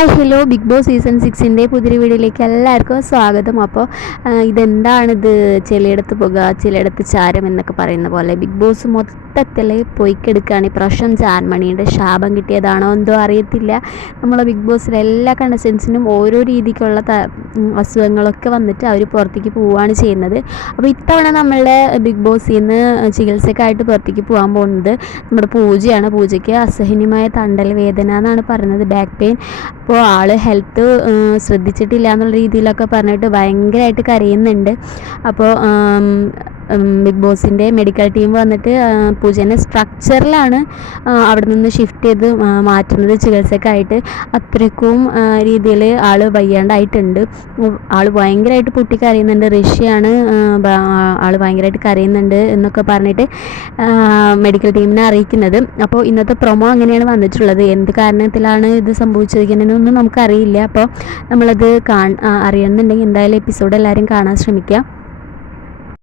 Hi hello Bigg Boss season സിക്സിന്റെ പുതിയ വീഡിയോയിലേക്ക് എല്ലാവർക്കും സ്വാഗതം. അപ്പോൾ ഇതെന്താണിത്? ചിലയിടത്ത് പുക ചിലയിടത്ത് ചാരം എന്നൊക്കെ പറയുന്ന പോലെ ബിഗ് ബോസ് മൊത്തത്തിൽ പൊയ്ക്കെടുക്കുകയാണ് ഇപ്രാവശ്യം ജാൻമണിയുടെ ശാപം കിട്ടിയതാണോ എന്തോ അറിയത്തില്ല. നമ്മളെ ബിഗ് ബോസിലെ എല്ലാ കണ്ടസ്റ്റൻസിനും ഓരോ രീതിക്കുള്ള അസുഖങ്ങളൊക്കെ വന്നിട്ട് അവർ പുറത്തേക്ക് പോവുകയാണ് ചെയ്യുന്നത്. അപ്പോൾ ഇത്തവണ നമ്മളുടെ ബിഗ് ബോസിൽ നിന്ന് ചികിത്സക്കായിട്ട് പുറത്തേക്ക് പോകാൻ പോകുന്നത് നമ്മുടെ പൂജയാണ്. പൂജയ്ക്ക് അസഹനീയമായ തണ്ടൽ വേദന എന്നാണ് പറയുന്നത്. Back pain. അപ്പോൾ ആൾ ഹെൽത്ത് ശ്രദ്ധിച്ചിട്ടില്ല എന്നുള്ള രീതിയിലൊക്കെ പറഞ്ഞിട്ട് ഭയങ്കരമായിട്ട് കരയുന്നുണ്ട്. അപ്പോൾ ബിഗ് ബോസിന്റെ മെഡിക്കൽ ടീം വന്നിട്ട് പൂജേനെ സ്ട്രക്ചറിലാണ് അവിടെ നിന്ന് ഷിഫ്റ്റ് ചെയ്ത് മാറ്റുന്നത് ചികിത്സക്കായിട്ട്. അത്രയ്ക്കും രീതിയിൽ ആൾ വയ്യാണ്ടായിട്ടുണ്ട്. ആൾ ഭയങ്കരമായിട്ട് പൊട്ടി കരയുന്നുണ്ട് റഷ്യയാണ് ആൾ ഭയങ്കരമായിട്ട് കരയുന്നുണ്ട് എന്നൊക്കെ പറഞ്ഞിട്ട് മെഡിക്കൽ ടീമിനെ അറിയിക്കുന്നത്. അപ്പോൾ ഇന്നത്തെ പ്രൊമോ അങ്ങനെയാണ് വന്നിട്ടുള്ളത്. എന്ത് കാരണത്തിലാണ് ഇത് സംഭവിച്ചിരിക്കുന്നതെന്നൊന്നും നമുക്കറിയില്ല. അപ്പോൾ നമ്മളത് കാ അറിയണമെന്നുണ്ടെങ്കിൽ എന്തായാലും എപ്പിസോഡ് എല്ലാവരും കാണാൻ ശ്രമിക്കുക